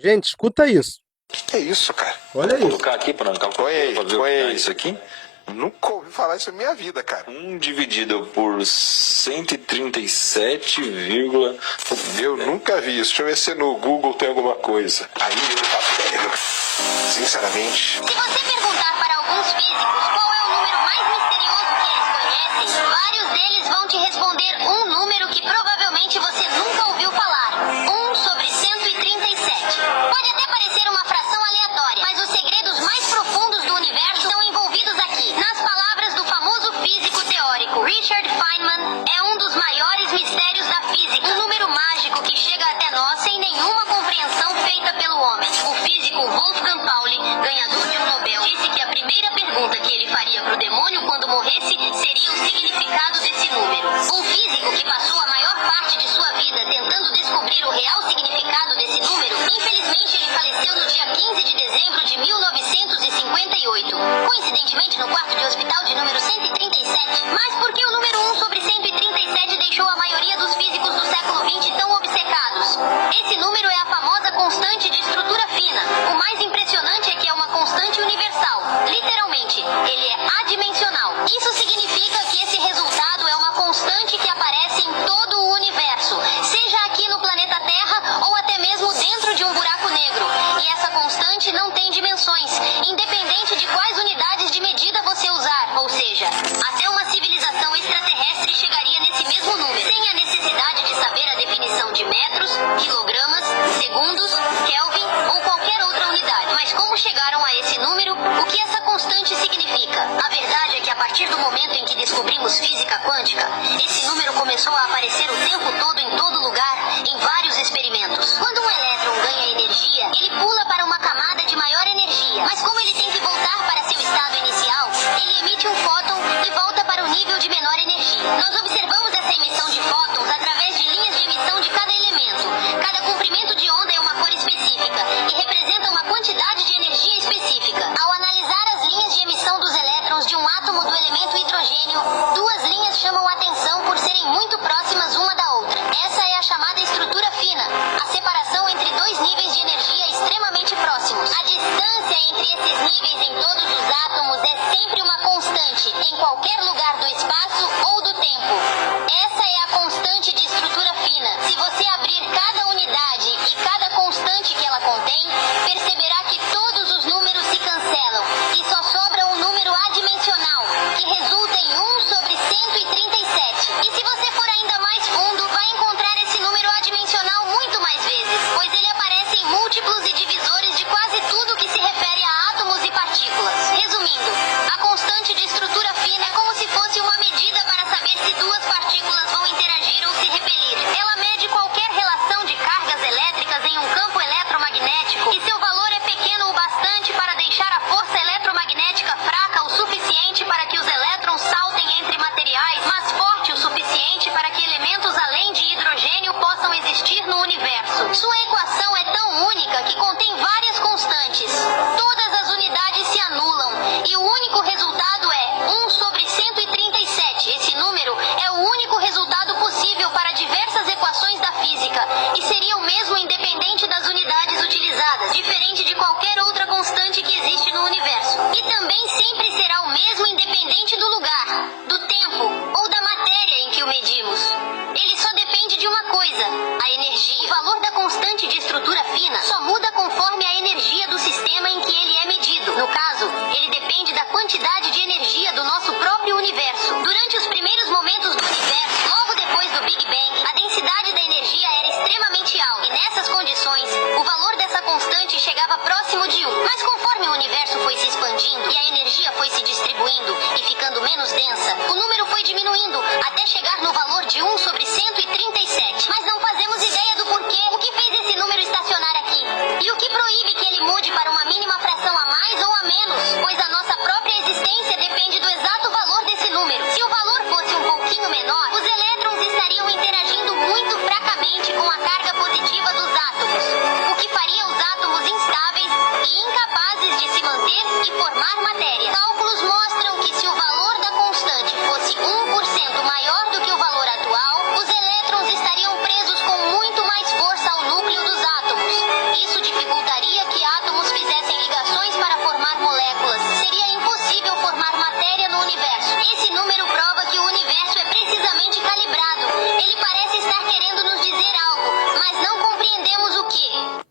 Gente, escuta isso. É isso, cara. Olha Vou isso. colocar aqui para Põe aí, ver o põe que é aí. isso aqui. Nunca ouvi falar isso na minha vida, cara. 1 dividido por 137, Eu nunca vi isso. Deixa eu ver se no Google tem alguma coisa. Aí eu faço ideia, viu? Sinceramente. Se você perguntar para alguns físicos qual é o número mais misterioso que eles conhecem, vários deles vão te responder um número que provavelmente você nunca ouviu falar. 1/137. Pode até parecer uma fração aleatória, mas os segredos mais profundos do universo estão envolvidos aqui. Nas palavras do famoso físico teórico Richard Feynman, é um dos maiores mistérios da física. Um número mágico que chega até nós sem nenhuma compreensão feita pelo homem. O físico Wolfgang Pauli, ganhador de um Nobel, disse que a primeira pergunta que ele faria para o demônio quando morresse seria o significado desse número. Um físico que passou a maior parte de sua vida tentando descobrir o real significado desse número, infelizmente ele faleceu no dia 15 de dezembro de 1958. Coincidentemente no quarto de hospital de número 137. Mas por que o número 1/137 deixou a maioria dos físicos do século XX tão obcecados? Esse número é a famosa constante de estrutura fina. O mais impressionante é que é uma constante universal. Literalmente, ele é adimensional. Isso significa que esse resultado é uma constante que aparece em todo o universo, seja aqui no planeta Terra ou até mesmo dentro de um buraco negro. E essa constante não tem dimensões, independente de quais unidades de medida você usar. Ou seja, até uma civilização extraterrestre chegaria nesse mesmo número, sem a necessidade de saber a definição de metros, quilogramas, segundos, Kelvin ou qualquer outra unidade. Mas como chegaram a esse número? O que essa constante significa? A verdade é que a partir do momento em que descobrimos física quântica, esse número começou a aparecer o tempo todo em todo lugar, em vários experimentos. Quando um elétron ganha energia, ele pula para uma camada de maior energia. Mas como ele tem que voltar para seu estado inicial, ele emite um fóton e volta para o nível de menor energia. Nós observamos essa emissão de fótons através de linhas de emissão de cada elemento. Cada comprimento de onda é uma cor específica e representa uma quantidade de energia específica. Ao analisar as linhas de emissão dos elétrons de um átomo do elemento hidrogênio, duas linhas chamam a atenção por serem muito próximas uma da outra. Essa é a chamada estrutura fina, a separação entre dois níveis de energia extremamente próximos. A distância entre esses níveis em todos os átomos é sempre uma constante, em qualquer lugar do espaço ou do tempo. Essa é a constante de estrutura fina. Se você abrir cada unidade e cada constante que ela contém, perceberá que todos os números se cancelam e só sobra um número adimensional, que resulta em 1/137. E se você for ainda mais fundo, vai encontrar esse número adimensional muito mais vezes, pois ele aparece em múltiplos e divisores de quase tudo que se refere a átomos e partículas. Resumindo, a constante de estrutura fina é como se fosse uma medida para saber se duas partículas vão interagir ou se repelir. Ela mede qualquer relação de cargas elétricas em um campo eletromagnético e seu valor é pequeno o bastante para deixar a força eletromagnética fraca o suficiente para que os elétrons saltem entre materiais, mas forte o suficiente para que elementos além de hidrogênio possam existir no universo. Sua equação é tão única que contém várias constantes. Todas as unidades se anulam e o único resultado é 1/137. Esse número é o único resultado possível para diversas equações da física e seria o mesmo independente das unidades utilizadas, diferente de qualquer outra constante que existe no universo. E também sempre será o mesmo independente do lugar, do tempo ou da matéria em que o medimos. Ele só depende de uma coisa, a energia. O valor da constante de estrutura fina só muda conforme a energia do sistema em que ele é medido. No caso, ele depende da quantidade de energia do nosso próprio universo. Durante os primeiros momentos do universo, logo depois do Big Bang, a densidade da energia era extremamente alta. E nessas condições, o valor dessa constante chegava próximo de 1. Mas conforme o universo foi se expandindo e a energia foi se distribuindo e ficando menos densa, o número foi diminuindo até chegar no valor de 1/137. Mas não fazemos ideia do porquê. O que fez esse número estacionar aqui? E o que proíbe que ele mude para uma mínima fração a mais ou a menos? Pois a nossa própria existência depende do exato valor desse número. Se o valor fosse um pouquinho menor, os elétrons estariam interagindo muito fracamente com a carga positiva dos átomos, o que faria os átomos instáveis e incapazes de se manter e formar matéria. Cálculos mostram que se o valor da constante fosse 1% maior do que o valor atual, os elétrons estariam presos com muito mais força ao núcleo dos átomos. Isso dificulta universo. Esse número prova que o universo é precisamente calibrado. Ele parece estar querendo nos dizer algo, mas não compreendemos o que.